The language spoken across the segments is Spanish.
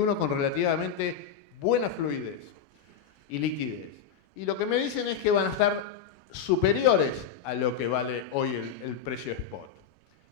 uno con relativamente buena fluidez y liquidez. Y lo que me dicen es que van a estar superiores a lo que vale hoy el precio spot.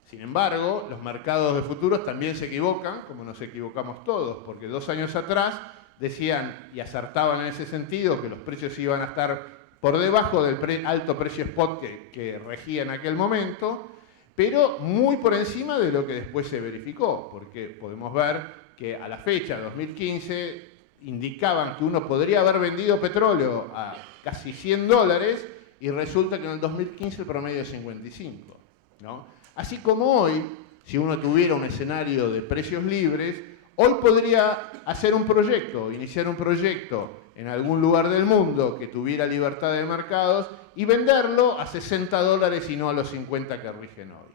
Sin embargo, los mercados de futuros también se equivocan, como nos equivocamos todos, porque 2 años atrás decían y acertaban en ese sentido que los precios iban a estar por debajo del alto precio spot que regía en aquel momento, pero muy por encima de lo que después se verificó, porque podemos ver que a la fecha, 2015, indicaban que uno podría haber vendido petróleo a casi $100 y resulta que en el 2015 el promedio es 55, ¿no? Así como hoy, si uno tuviera un escenario de precios libres, hoy podría hacer un proyecto, iniciar un proyecto en algún lugar del mundo que tuviera libertad de mercados y venderlo a $60 y no a los 50 que rigen hoy.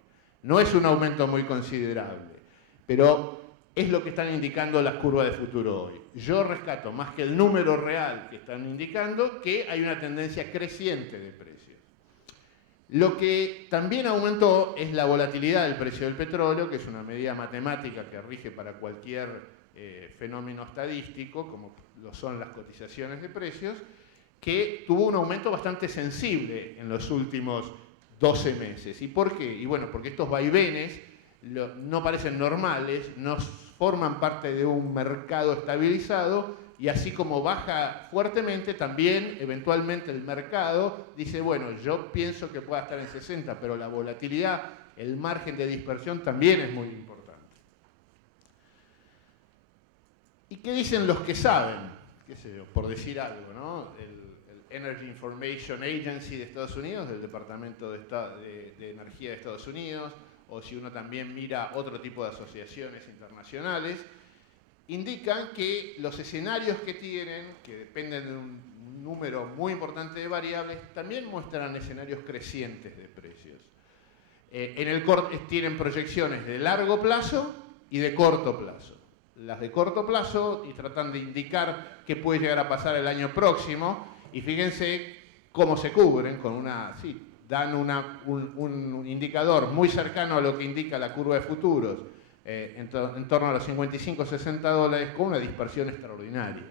No es un aumento muy considerable, pero es lo que están indicando las curvas de futuro hoy. Yo rescato más que el número real que están indicando que hay una tendencia creciente de precios. Lo que también aumentó es la volatilidad del precio del petróleo, que es una medida matemática que rige para cualquier fenómeno estadístico, como lo son las cotizaciones de precios, que tuvo un aumento bastante sensible en los últimos 12 meses. ¿Y por qué? Y bueno, porque estos vaivenes no parecen normales, no forman parte de un mercado estabilizado, y así como baja fuertemente, también eventualmente el mercado dice, bueno, yo pienso que pueda estar en 60, pero la volatilidad, el margen de dispersión también es muy importante. ¿Y qué dicen los que saben? Qué sé yo, por decir algo, ¿no? El Energy Information Agency de Estados Unidos, del Departamento de Energía de Estados Unidos, o si uno también mira otro tipo de asociaciones internacionales, indican que los escenarios que tienen, que dependen de un número muy importante de variables, también muestran escenarios crecientes de precios. Tienen proyecciones de largo plazo y de corto plazo. Las de corto plazo y tratan de indicar qué puede llegar a pasar el año próximo, y fíjense cómo se cubren con dan un indicador muy cercano a lo que indica la curva de futuros, en torno a los $55-60, con una dispersión extraordinaria,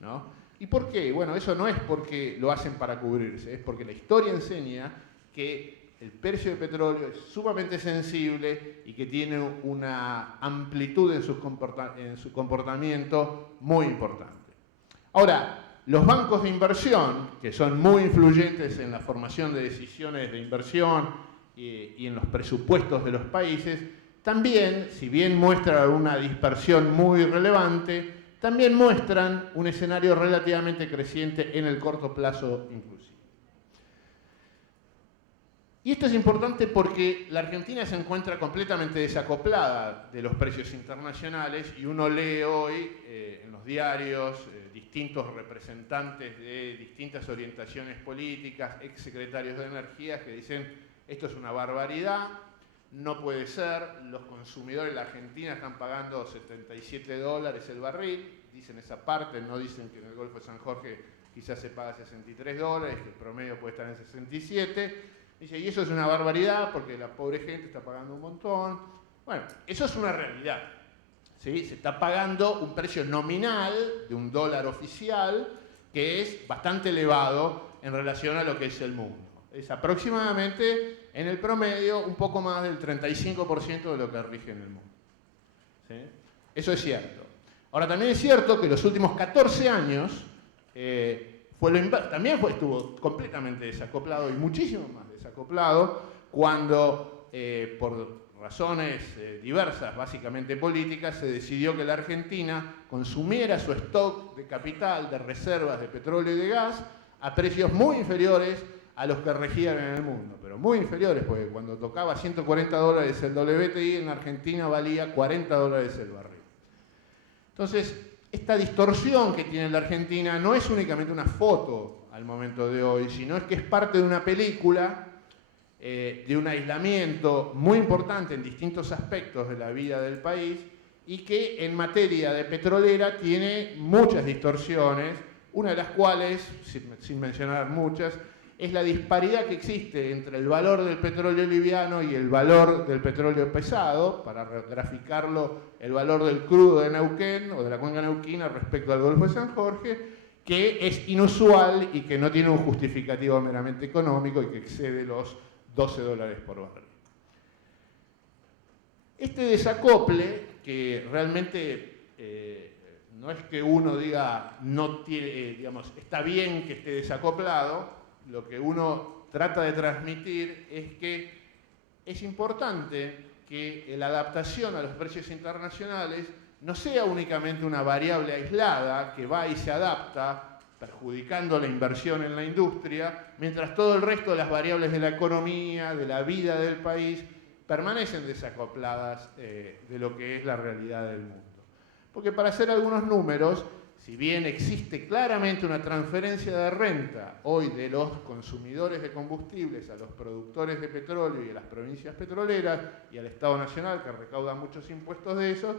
¿no? ¿Y por qué? Bueno, eso no es porque lo hacen para cubrirse, es porque la historia enseña que el precio de petróleo es sumamente sensible y que tiene una amplitud en su comportamiento muy importante. Ahora, los bancos de inversión, que son muy influyentes en la formación de decisiones de inversión y en los presupuestos de los países, también, si bien muestran una dispersión muy relevante, también muestran un escenario relativamente creciente en el corto plazo inclusive. Y esto es importante porque la Argentina se encuentra completamente desacoplada de los precios internacionales, y uno lee hoy en los diarios distintos representantes de distintas orientaciones políticas, exsecretarios de Energía, que dicen esto es una barbaridad, no puede ser, los consumidores de la Argentina están pagando $77 el barril, dicen esa parte, no dicen que en el Golfo de San Jorge quizás se paga $63, que el promedio puede estar en 67. Dice, y eso es una barbaridad porque la pobre gente está pagando un montón. Bueno, eso es una realidad, ¿sí? Se está pagando un precio nominal de $1 oficial que es bastante elevado en relación a lo que es el mundo. Es aproximadamente, en el promedio, un poco más del 35% de lo que rige en el mundo, ¿sí? Eso es cierto. Ahora, también es cierto que los últimos 14 años también estuvo completamente desacoplado, y muchísimo más desacoplado, cuando por razones diversas, básicamente políticas, se decidió que la Argentina consumiera su stock de capital, de reservas de petróleo y de gas, a precios muy inferiores a los que regían en el mundo, pero muy inferiores, porque cuando tocaba $140 el WTI, en Argentina valía $40 el barril. Entonces, esta distorsión que tiene la Argentina no es únicamente una foto al momento de hoy, sino es que es parte de una película, de un aislamiento muy importante en distintos aspectos de la vida del país, y que en materia de petrolera tiene muchas distorsiones, una de las cuales, sin mencionar muchas, es la disparidad que existe entre el valor del petróleo liviano y el valor del petróleo pesado, para graficarlo, el valor del crudo de Neuquén o de la cuenca neuquina respecto al Golfo de San Jorge, que es inusual y que no tiene un justificativo meramente económico y que excede los $12 por barril. Este desacople, que realmente no es que uno diga, no tiene, digamos, está bien que esté desacoplado, lo que uno trata de transmitir es que es importante que la adaptación a los precios internacionales no sea únicamente una variable aislada que va y se adapta, perjudicando la inversión en la industria, mientras todo el resto de las variables de la economía, de la vida del país, permanecen desacopladas de lo que es la realidad del mundo. Porque para hacer algunos números, si bien existe claramente una transferencia de renta hoy de los consumidores de combustibles a los productores de petróleo y a las provincias petroleras y al Estado Nacional, que recauda muchos impuestos de esos,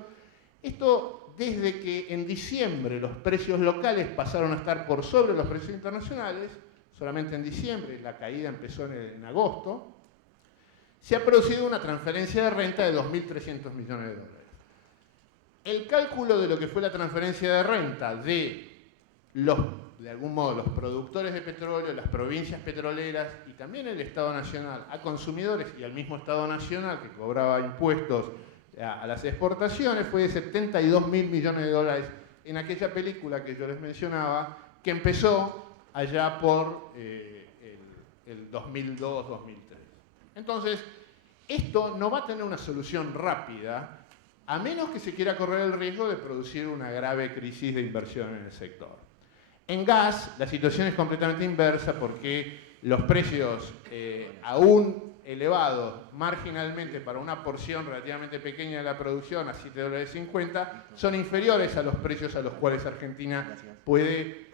esto desde que en diciembre los precios locales pasaron a estar por sobre los precios internacionales, solamente en diciembre, la caída empezó en agosto, se ha producido una transferencia de renta de 2.300 millones de dólares. El cálculo de lo que fue la transferencia de renta de algún modo, los productores de petróleo, las provincias petroleras y también el Estado Nacional a consumidores y al mismo Estado Nacional que cobraba impuestos a las exportaciones fue de 72.000 millones de dólares en aquella película que yo les mencionaba, que empezó allá por el 2002-2003. Entonces, esto no va a tener una solución rápida, a menos que se quiera correr el riesgo de producir una grave crisis de inversión en el sector. En gas, la situación es completamente inversa porque los precios, aún elevados marginalmente para una porción relativamente pequeña de la producción, a $7,50, son inferiores a los precios a los cuales Argentina puede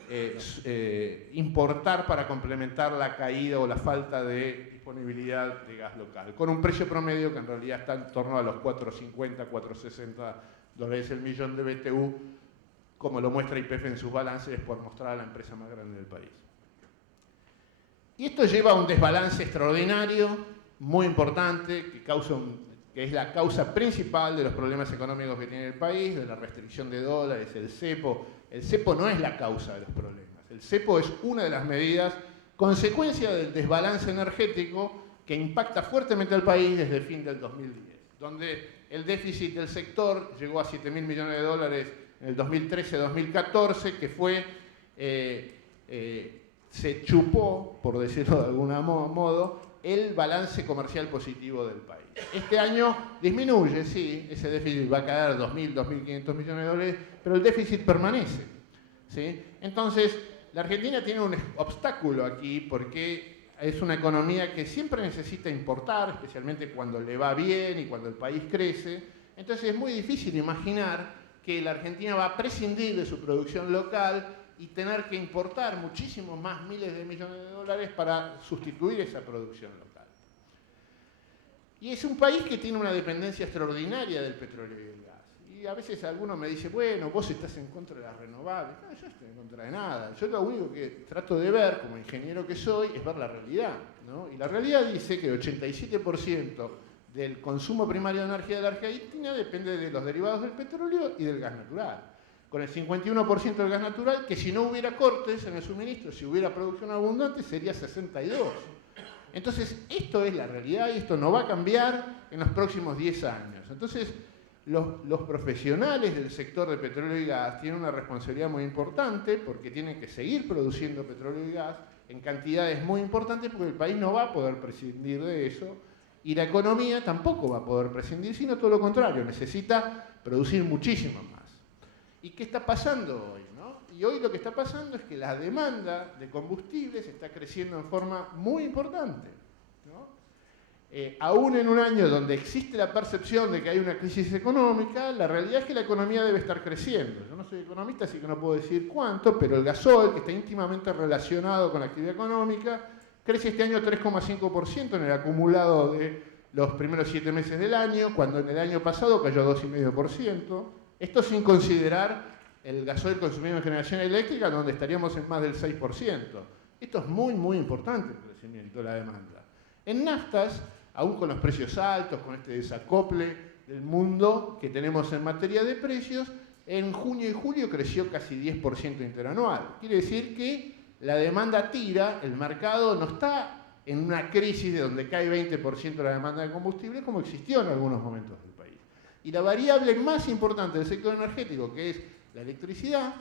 importar para complementar la caída o la falta de disponibilidad de gas local, con un precio promedio que en realidad está en torno a los $4.50, $4.60 el millón de BTU, como lo muestra YPF en sus balances, por mostrar a la empresa más grande del país. Y esto lleva a un desbalance extraordinario, muy importante, que es la causa principal de los problemas económicos que tiene el país, de la restricción de dólares, el cepo. El cepo no es la causa de los problemas. El cepo es una de las medidas, consecuencia del desbalance energético que impacta fuertemente al país desde el fin del 2010, donde el déficit del sector llegó a 7.000 millones de dólares en el 2013-2014, que fue, se chupó, por decirlo de algún modo, el balance comercial positivo del país. Este año disminuye, sí, ese déficit va a caer a 2.000, 2.500 millones de dólares, pero el déficit permanece, ¿sí? Entonces, la Argentina tiene un obstáculo aquí porque es una economía que siempre necesita importar, especialmente cuando le va bien y cuando el país crece. Entonces es muy difícil imaginar que la Argentina va a prescindir de su producción local y tener que importar muchísimos más miles de millones de dólares para sustituir esa producción local. Y es un país que tiene una dependencia extraordinaria del petróleo y el gas. Y a veces alguno me dice, bueno, vos estás en contra de las renovables. No, yo estoy en contra de nada. Yo lo único que trato de ver, como ingeniero que soy, es ver la realidad, ¿no? Y la realidad dice que el 87% del consumo primario de energía de la Argentina depende de los derivados del petróleo y del gas natural. Con el 51% del gas natural, que si no hubiera cortes en el suministro, si hubiera producción abundante, sería 62%. Entonces, esto es la realidad y esto no va a cambiar en los próximos 10 años. Entonces, los profesionales del sector de petróleo y gas tienen una responsabilidad muy importante porque tienen que seguir produciendo petróleo y gas en cantidades muy importantes porque el país no va a poder prescindir de eso y la economía tampoco va a poder prescindir, sino todo lo contrario, necesita producir muchísimo más. ¿Y qué está pasando hoy, no? Y hoy lo que está pasando es que la demanda de combustibles está creciendo en forma muy importante, ¿no? Aún en un año donde existe la percepción de que hay una crisis económica, la realidad es que la economía debe estar creciendo. Yo no soy economista, así que no puedo decir cuánto, pero el gasoil, que está íntimamente relacionado con la actividad económica, crece este año 3,5% en el acumulado de los primeros 7 meses del año, cuando en el año pasado cayó 2,5%. Esto sin considerar el gasoil consumido en generación eléctrica, donde estaríamos en más del 6%. Esto es muy, muy importante, el crecimiento de la demanda. En naftas, aún con los precios altos, con este desacople del mundo que tenemos en materia de precios, en junio y julio creció casi 10% interanual. Quiere decir que la demanda tira, el mercado no está en una crisis de donde cae 20% de la demanda de combustible como existió en algunos momentos del país. Y la variable más importante del sector energético, que es la electricidad,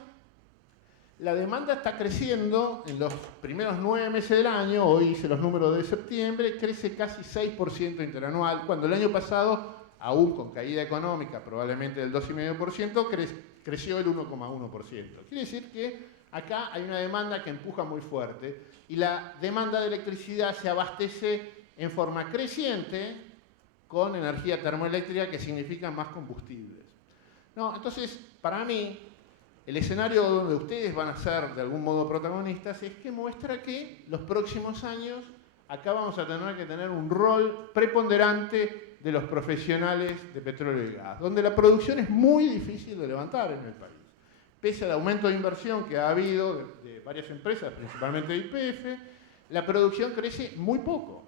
la demanda está creciendo en los primeros 9 meses del año, hoy hice los números de septiembre, crece casi 6% interanual, cuando el año pasado, aún con caída económica probablemente del 2,5%, creció el 1,1%. Quiere decir que acá hay una demanda que empuja muy fuerte y la demanda de electricidad se abastece en forma creciente con energía termoeléctrica, que significa más combustibles. No, entonces, para mí, el escenario donde ustedes van a ser de algún modo protagonistas es que muestra que los próximos años acá vamos a tener que tener un rol preponderante de los profesionales de petróleo y gas, donde la producción es muy difícil de levantar en el país. Pese al aumento de inversión que ha habido de varias empresas, principalmente de YPF, la producción crece muy poco,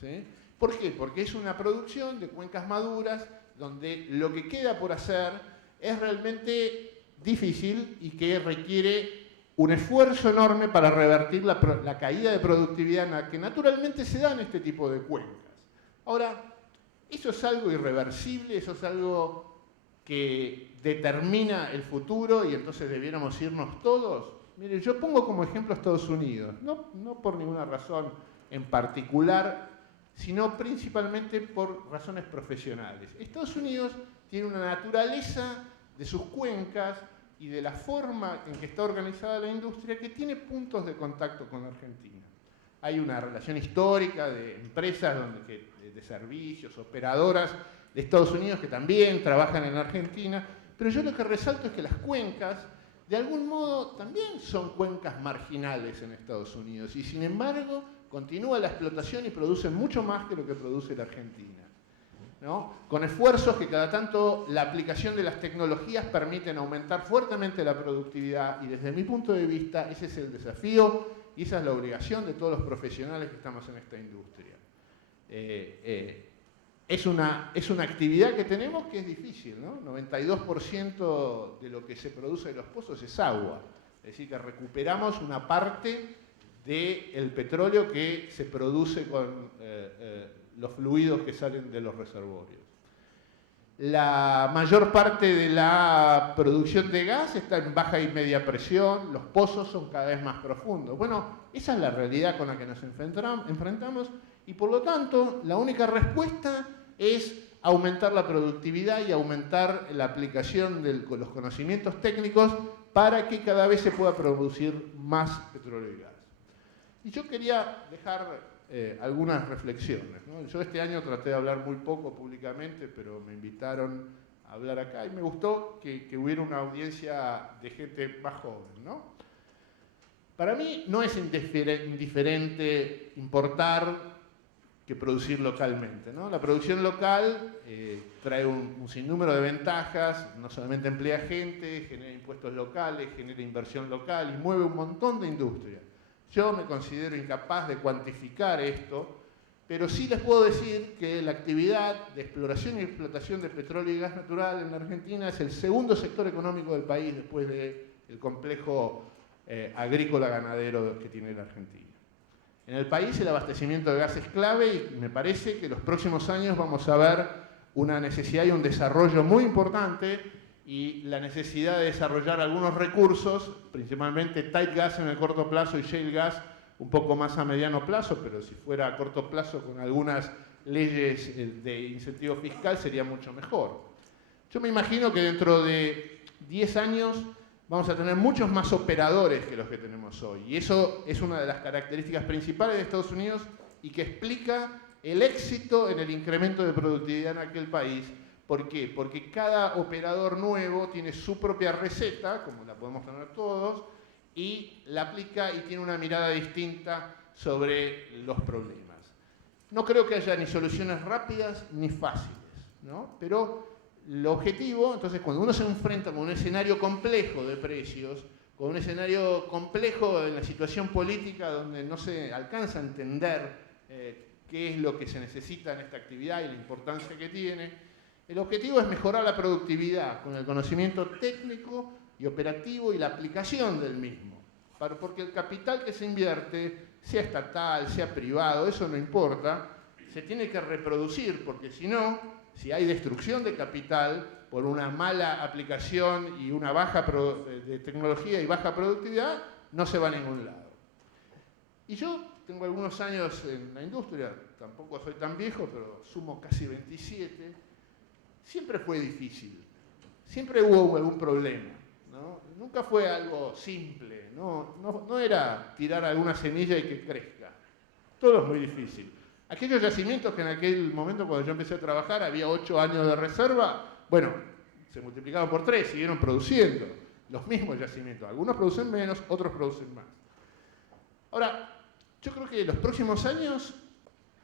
¿sí? ¿Por qué? Porque es una producción de cuencas maduras donde lo que queda por hacer es realmente difícil y que requiere un esfuerzo enorme para revertir la caída de productividad que naturalmente se da en este tipo de cuencas. Ahora, eso es algo irreversible, eso es algo que determina el futuro y entonces debiéramos irnos todos. Mire, yo pongo como ejemplo a Estados Unidos, no por ninguna razón en particular, sino principalmente por razones profesionales. Estados Unidos tiene una naturaleza de sus cuencas y de la forma en que está organizada la industria que tiene puntos de contacto con la Argentina. Hay una relación histórica de empresas de servicios, operadoras de Estados Unidos que también trabajan en la Argentina, pero yo lo que resalto es que las cuencas, de algún modo, también son cuencas marginales en Estados Unidos y, sin embargo, continúa la explotación y producen mucho más que lo que produce la Argentina, ¿no? Con esfuerzos que cada tanto la aplicación de las tecnologías permiten aumentar fuertemente la productividad y desde mi punto de vista ese es el desafío y esa es la obligación de todos los profesionales que estamos en esta industria. Es una actividad que tenemos que es difícil, ¿no? 92% de lo que se produce de los pozos es agua, es decir que recuperamos una parte del petróleo que se produce con los fluidos que salen de los reservorios. La mayor parte de la producción de gas está en baja y media presión, los pozos son cada vez más profundos. Bueno, esa es la realidad con la que nos enfrentamos y por lo tanto la única respuesta es aumentar la productividad y aumentar la aplicación de los conocimientos técnicos para que cada vez se pueda producir más petróleo y gas. Y yo quería dejar algunas reflexiones, ¿no? Yo este año traté de hablar muy poco públicamente, pero me invitaron a hablar acá y me gustó que hubiera una audiencia de gente más joven, ¿no? Para mí no es indiferente importar que producir localmente, ¿no? La producción local trae un sinnúmero de ventajas, no solamente emplea gente, genera impuestos locales, genera inversión local y mueve un montón de industria. Yo me considero incapaz de cuantificar esto, pero sí les puedo decir que la actividad de exploración y explotación de petróleo y gas natural en la Argentina es el segundo sector económico del país después del complejo agrícola ganadero que tiene la Argentina. En el país el abastecimiento de gas es clave y me parece que los próximos años vamos a ver una necesidad y un desarrollo muy importante y la necesidad de desarrollar algunos recursos, principalmente tight gas en el corto plazo y shale gas un poco más a mediano plazo, pero si fuera a corto plazo con algunas leyes de incentivo fiscal sería mucho mejor. Yo me imagino que dentro de 10 años vamos a tener muchos más operadores que los que tenemos hoy. Y eso es una de las características principales de Estados Unidos y que explica el éxito en el incremento de productividad en aquel país. ¿Por qué? Porque cada operador nuevo tiene su propia receta, como la podemos tener todos, y la aplica y tiene una mirada distinta sobre los problemas. No creo que haya ni soluciones rápidas ni fáciles, ¿no? Pero el objetivo, entonces, cuando uno se enfrenta con un escenario complejo de precios, con un escenario complejo en la situación política donde no se alcanza a entender qué es lo que se necesita en esta actividad y la importancia que tiene. El objetivo es mejorar la productividad con el conocimiento técnico y operativo y la aplicación del mismo. Porque el capital que se invierte, sea estatal, sea privado, eso no importa, se tiene que reproducir, porque si no, si hay destrucción de capital por una mala aplicación y una baja de tecnología y baja productividad, no se va a ningún lado. Y yo tengo algunos años en la industria, tampoco soy tan viejo, pero sumo casi 27. Siempre fue difícil, siempre hubo algún problema, ¿no? Nunca fue algo simple, no era tirar alguna semilla y que crezca. Todo es muy difícil. Aquellos yacimientos que en aquel momento, cuando yo empecé a trabajar, había 8 años de reserva, bueno, se multiplicaron por 3, siguieron produciendo los mismos yacimientos. Algunos producen menos, otros producen más. Ahora, yo creo que en los próximos años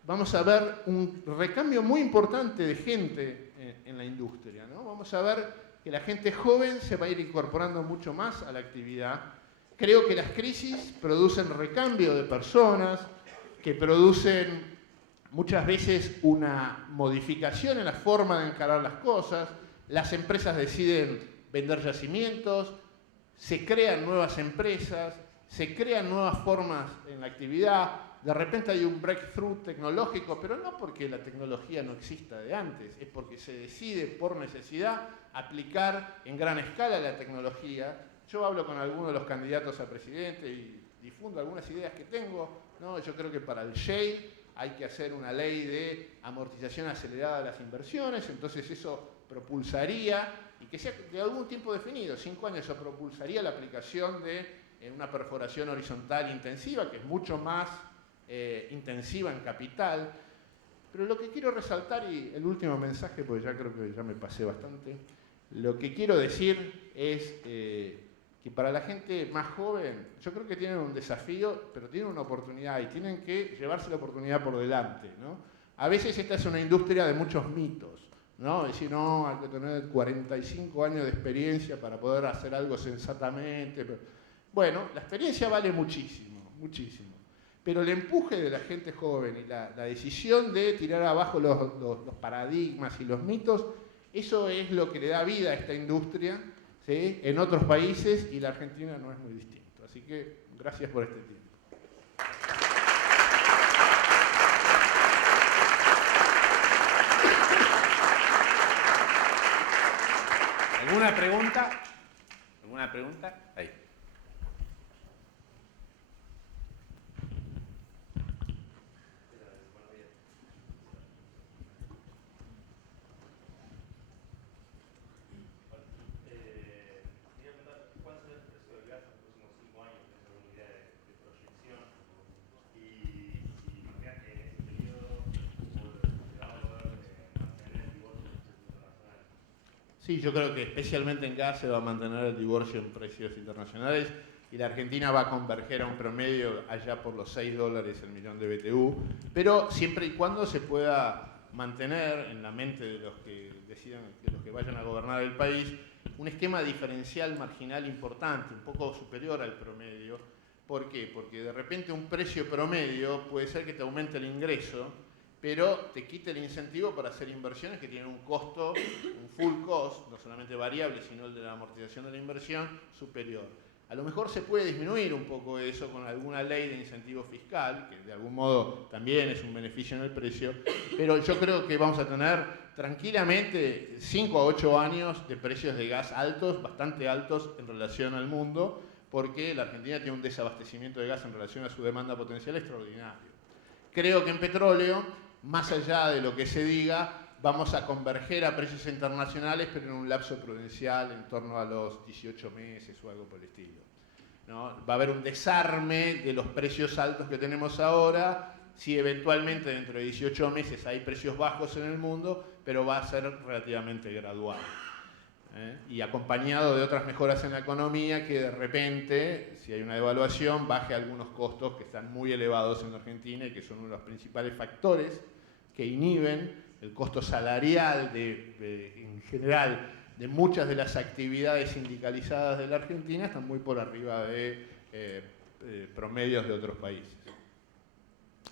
vamos a ver un recambio muy importante de gente en la industria, ¿no? Vamos a ver que la gente joven se va a ir incorporando mucho más a la actividad. Creo que las crisis producen recambio de personas, que producen muchas veces una modificación en la forma de encarar las cosas. Las empresas deciden vender yacimientos, se crean nuevas empresas, se crean nuevas formas en la actividad. De repente hay un breakthrough tecnológico, pero no porque la tecnología no exista de antes, es porque se decide por necesidad aplicar en gran escala la tecnología. Yo hablo con algunos de los candidatos a presidente y difundo algunas ideas que tengo, ¿no? Yo creo que para el shale hay que hacer una ley de amortización acelerada de las inversiones, entonces eso propulsaría, y que sea de algún tiempo definido, 5 años, eso propulsaría la aplicación de una perforación horizontal intensiva, que es mucho más intensiva en capital. Pero lo que quiero resaltar, y el último mensaje, porque ya creo que ya me pasé bastante, lo que quiero decir es que para la gente más joven, yo creo que tienen un desafío, pero tienen una oportunidad y tienen que llevarse la oportunidad por delante, ¿no? A veces esta es una industria de muchos mitos, ¿no? Es decir, no, hay que tener 45 años de experiencia para poder hacer algo sensatamente. Bueno, la experiencia vale muchísimo, muchísimo. Pero el empuje de la gente joven y la decisión de tirar abajo los paradigmas y los mitos, eso es lo que le da vida a esta industria, ¿sí? En otros países, y la Argentina no es muy distinto. Así que gracias por este tiempo. ¿Alguna pregunta? ¿Alguna pregunta? Ahí. Sí, yo creo que especialmente en gas se va a mantener el divorcio en precios internacionales y la Argentina va a converger a un promedio allá por los $6 el millón de BTU, pero siempre y cuando se pueda mantener en la mente de los que decidan, de los que vayan a gobernar el país, un esquema diferencial marginal importante, un poco superior al promedio. ¿Por qué? Porque de repente un precio promedio puede ser que te aumente el ingreso, pero te quite el incentivo para hacer inversiones que tienen un costo, un full cost, no solamente variable, sino el de la amortización de la inversión, superior. A lo mejor se puede disminuir un poco eso con alguna ley de incentivo fiscal, que de algún modo también es un beneficio en el precio, pero yo creo que vamos a tener tranquilamente 5 a 8 años de precios de gas altos, bastante altos en relación al mundo, porque la Argentina tiene un desabastecimiento de gas en relación a su demanda potencial extraordinario. Creo que en petróleo, más allá de lo que se diga, vamos a converger a precios internacionales, pero en un lapso prudencial en torno a los 18 meses o algo por el estilo, ¿no? Va a haber un desarme de los precios altos que tenemos ahora, si eventualmente dentro de 18 meses hay precios bajos en el mundo, pero va a ser relativamente gradual. Y acompañado de otras mejoras en la economía que de repente, si hay una devaluación, baje algunos costos que están muy elevados en Argentina y que son uno de los principales factores que inhiben el costo salarial en general de muchas de las actividades sindicalizadas de la Argentina están muy por arriba de promedios de otros países.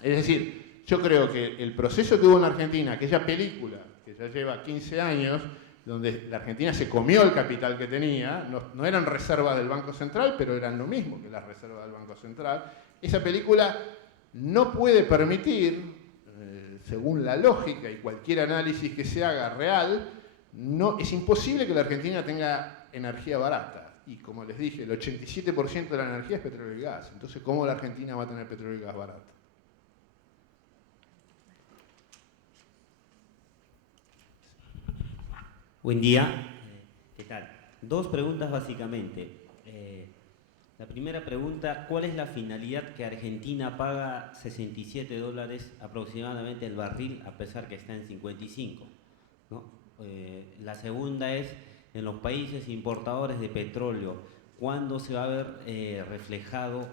Es decir, yo creo que el proceso que hubo en Argentina, aquella película que ya lleva 15 años, donde la Argentina se comió el capital que tenía, no eran reservas del Banco Central, pero eran lo mismo que las reservas del Banco Central, esa película no puede permitir, según la lógica y cualquier análisis que se haga real, es imposible que la Argentina tenga energía barata. Y como les dije, el 87% de la energía es petróleo y gas. Entonces, ¿cómo la Argentina va a tener petróleo y gas barato? Buen día. ¿Qué tal? Dos preguntas básicamente. La primera pregunta, ¿cuál es la finalidad que Argentina paga $67 aproximadamente el barril a pesar que está en 55? ¿No? La segunda es, en los países importadores de petróleo, ¿cuándo se va a ver reflejado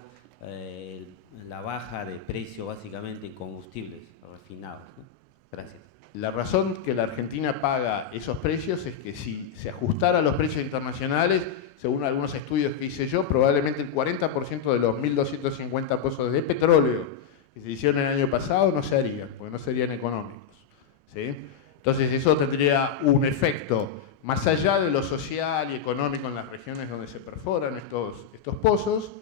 la baja de precio básicamente en combustibles refinados? ¿No? Gracias. La razón que la Argentina paga esos precios es que si se ajustara a los precios internacionales, según algunos estudios que hice yo, probablemente el 40% de los 1.250 pozos de petróleo que se hicieron el año pasado no se harían, porque no serían económicos, ¿sí? Entonces eso tendría un efecto más allá de lo social y económico en las regiones donde se perforan estos pozos.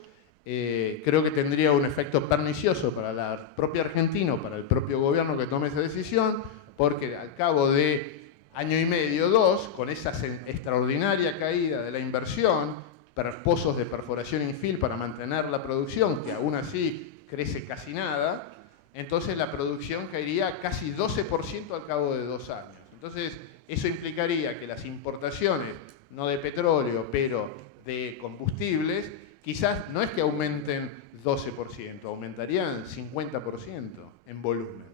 Creo que tendría un efecto pernicioso para la propia Argentina o para el propio gobierno que tome esa decisión, porque al cabo de año y medio, 2, con esa extraordinaria caída de la inversión, pozos de perforación infill para mantener la producción, que aún así crece casi nada, entonces la producción caería casi 12% al cabo de 2 años. Entonces, eso implicaría que las importaciones, no de petróleo, pero de combustibles, quizás no es que aumenten 12%, aumentarían 50% en volumen.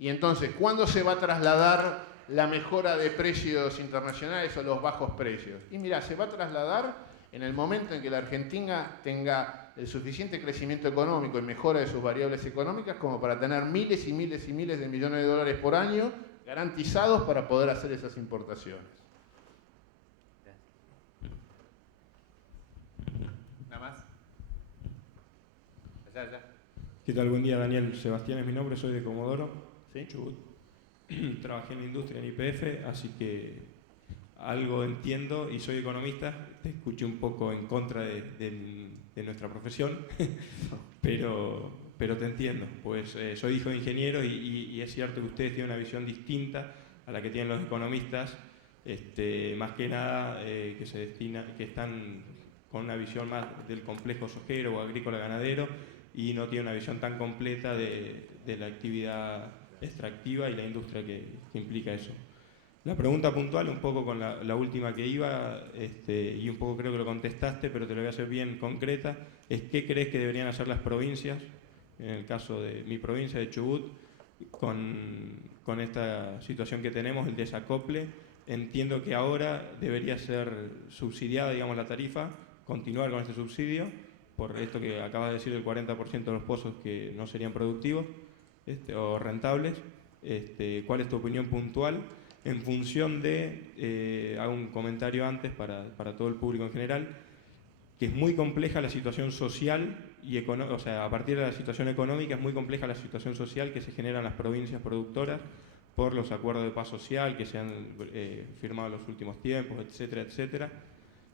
Y entonces, ¿cuándo se va a trasladar la mejora de precios internacionales o los bajos precios? Y mira, se va a trasladar en el momento en que la Argentina tenga el suficiente crecimiento económico y mejora de sus variables económicas como para tener miles y miles y miles de millones de dólares por año garantizados para poder hacer esas importaciones. ¿Nada más? Allá. ¿Qué tal? Buen día, Daniel. Sebastián es mi nombre, soy de Comodoro. ¿Sí? Chubut. Trabajé en la industria en YPF, así que algo entiendo y soy economista. Te escuché un poco en contra de nuestra profesión, pero te entiendo. Pues soy hijo de ingeniero y es cierto que ustedes tienen una visión distinta a la que tienen los economistas, más que nada que están con una visión más del complejo sojero o agrícola ganadero y no tienen una visión tan completa de la actividad extractiva y la industria que implica eso. La pregunta puntual, un poco con la última que iba, y un poco creo que lo contestaste, pero te lo voy a hacer bien concreta, es ¿qué crees que deberían hacer las provincias, en el caso de mi provincia de Chubut, con esta situación que tenemos, el desacople? Entiendo que ahora debería ser subsidiada, digamos, la tarifa, continuar con este subsidio, por esto que acabas de decir, el 40% de los pozos que no serían productivos, o rentables. ¿Cuál es tu opinión puntual en función de, hago un comentario antes para todo el público en general, que es muy compleja la situación social y o sea, a partir de la situación económica es muy compleja la situación social que se genera en las provincias productoras por los acuerdos de paz social que se han firmado en los últimos tiempos, etcétera, etcétera.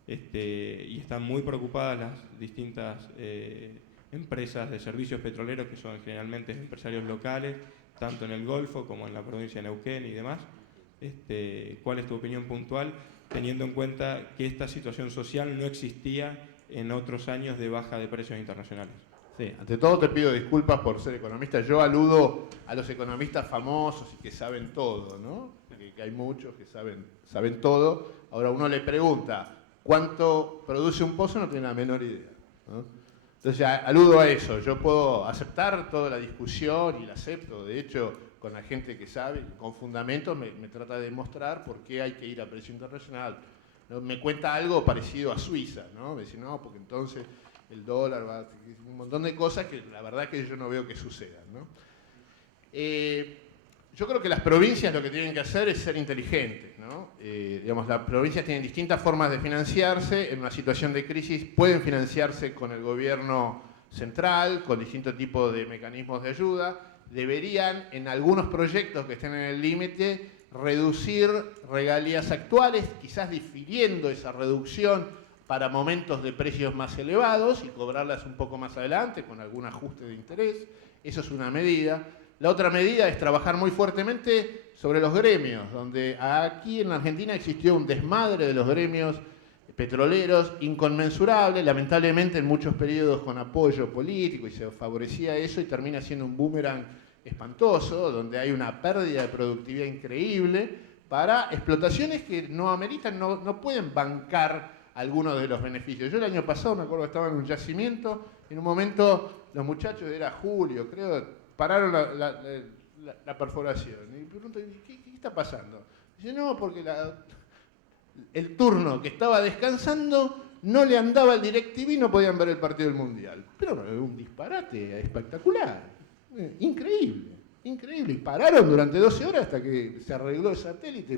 Y están muy preocupadas las distintas empresas de servicios petroleros, que son generalmente empresarios locales, tanto en el Golfo como en la provincia de Neuquén y demás. ¿Cuál es tu opinión puntual, teniendo en cuenta que esta situación social no existía en otros años de baja de precios internacionales? Sí, ante todo te pido disculpas por ser economista. Yo aludo a los economistas famosos y que saben todo, ¿no? Que hay muchos que saben todo. Ahora uno le pregunta cuánto produce un pozo, no tiene la menor idea, ¿no? Entonces, aludo a eso. Yo puedo aceptar toda la discusión y la acepto. De hecho, con la gente que sabe, con fundamentos, me trata de demostrar por qué hay que ir a precio internacional. ¿No? Me cuenta algo parecido a Suiza, ¿no? Me dice, no, porque entonces el dólar va... Un montón de cosas que la verdad que yo no veo que sucedan, ¿no? Yo creo que las provincias lo que tienen que hacer es ser inteligentes, ¿no? Digamos, las provincias tienen distintas formas de financiarse. En una situación de crisis pueden financiarse con el gobierno central, con distintos tipos de mecanismos de ayuda. Deberían, en algunos proyectos que estén en el límite, reducir regalías actuales, quizás difiriendo esa reducción para momentos de precios más elevados y cobrarlas un poco más adelante con algún ajuste de interés. Eso es una medida. La otra medida es trabajar muy fuertemente sobre los gremios, donde aquí en Argentina existió un desmadre de los gremios petroleros inconmensurable, lamentablemente en muchos periodos con apoyo político, y se favorecía eso y termina siendo un boomerang espantoso, donde hay una pérdida de productividad increíble para explotaciones que no ameritan, no pueden bancar algunos de los beneficios. Yo el año pasado me acuerdo que estaba en un yacimiento, en un momento los muchachos, era julio creo, pararon la perforación. Y pregunto, ¿qué está pasando? Dice, no, porque el turno que estaba descansando no le andaba el DirecTV y no podían ver el partido del Mundial. Pero un disparate espectacular. Increíble, increíble. Y pararon durante 12 horas hasta que se arregló el satélite.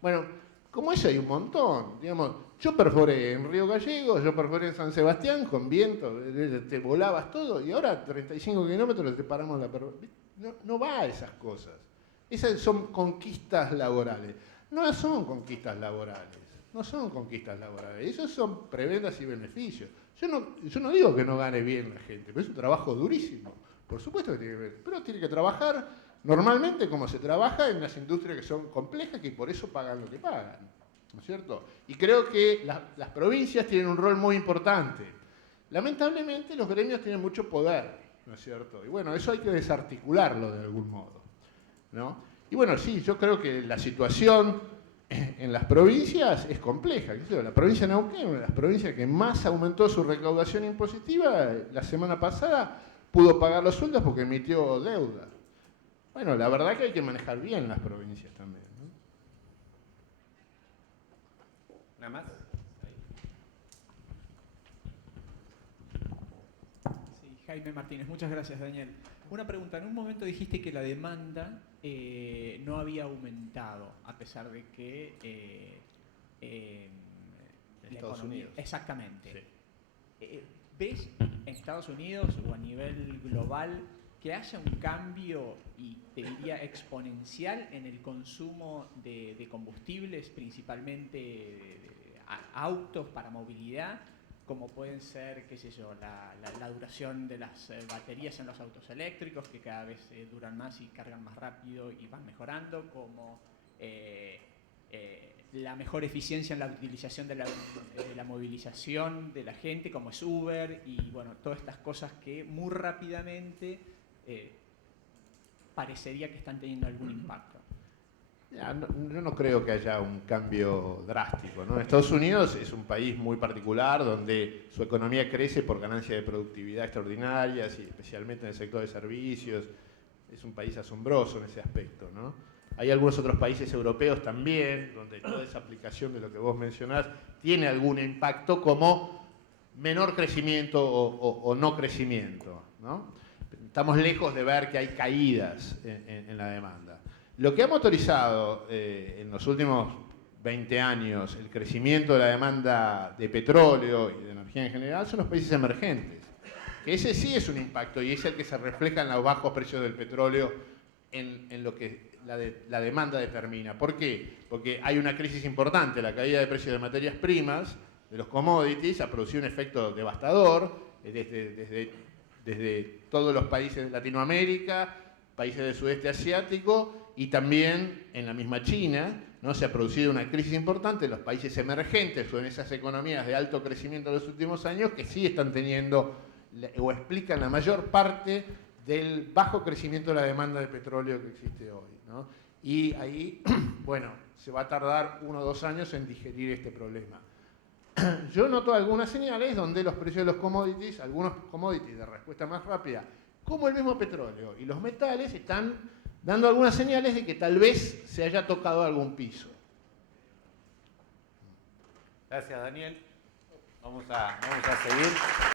Bueno, como eso hay un montón. Digamos, yo perforé en Río Gallegos, yo perforé en San Sebastián con viento, te volabas todo, y ahora 35 kilómetros te paramos la perforación. No va a esas cosas. Esas son conquistas laborales. No son conquistas laborales. No son conquistas laborales. Esos son prebendas y beneficios. Yo no digo que no gane bien la gente, pero es un trabajo durísimo. Por supuesto que tiene que ver, pero tiene que trabajar normalmente como se trabaja en las industrias que son complejas, que por eso pagan lo que pagan, ¿no es cierto? Y creo que las provincias tienen un rol muy importante. Lamentablemente los gremios tienen mucho poder, ¿no es cierto? Y bueno, eso hay que desarticularlo de algún modo, ¿no? Y bueno, sí, yo creo que la situación en las provincias es compleja. La provincia de Neuquén, una de las provincias que más aumentó su recaudación impositiva, la semana pasada pudo pagar los sueldos porque emitió deuda. Bueno, la verdad que hay que manejar bien las provincias también, ¿no? ¿Una más? Sí, Jaime Martínez, muchas gracias, Daniel. Una pregunta, en un momento dijiste que la demanda no había aumentado, a pesar de que la Estados economía... Unidos. Exactamente. Sí. ¿Ves en Estados Unidos o a nivel global que haya un cambio, y te diría exponencial, en el consumo de combustibles, principalmente autos para movilidad, como pueden ser, qué sé yo, la duración de las baterías en los autos eléctricos, que cada vez duran más y cargan más rápido y van mejorando, como la mejor eficiencia en la utilización de la movilización de la gente, como es Uber, y bueno, todas estas cosas que muy rápidamente parecería que están teniendo algún impacto. Yo no creo que haya un cambio drástico, ¿no? Estados Unidos es un país muy particular donde su economía crece por ganancias de productividad extraordinarias y especialmente en el sector de servicios. Es un país asombroso en ese aspecto, ¿no? Hay algunos otros países europeos también donde toda esa aplicación de lo que vos mencionás tiene algún impacto, como menor crecimiento o no crecimiento, ¿no? Estamos lejos de ver que hay caídas en la demanda. Lo que ha motorizado en los últimos 20 años el crecimiento de la demanda de petróleo y de energía en general son los países emergentes. Que ese sí es un impacto y es el que se refleja en los bajos precios del petróleo en lo que la demanda determina. ¿Por qué? Porque hay una crisis importante, la caída de precios de materias primas, de los commodities, ha producido un efecto devastador desde todos los países de Latinoamérica, países del sudeste asiático, y también en la misma China, ¿no? Se ha producido una crisis importante en los países emergentes o en esas economías de alto crecimiento de los últimos años que sí están teniendo o explican la mayor parte del bajo crecimiento de la demanda de petróleo que existe hoy, ¿no? Y ahí, bueno, se va a tardar 1 o 2 años en digerir este problema. Yo noto algunas señales donde los precios de los commodities, algunos commodities de respuesta más rápida, como el mismo petróleo y los metales, están dando algunas señales de que tal vez se haya tocado algún piso. Gracias, Daniel. Vamos a seguir.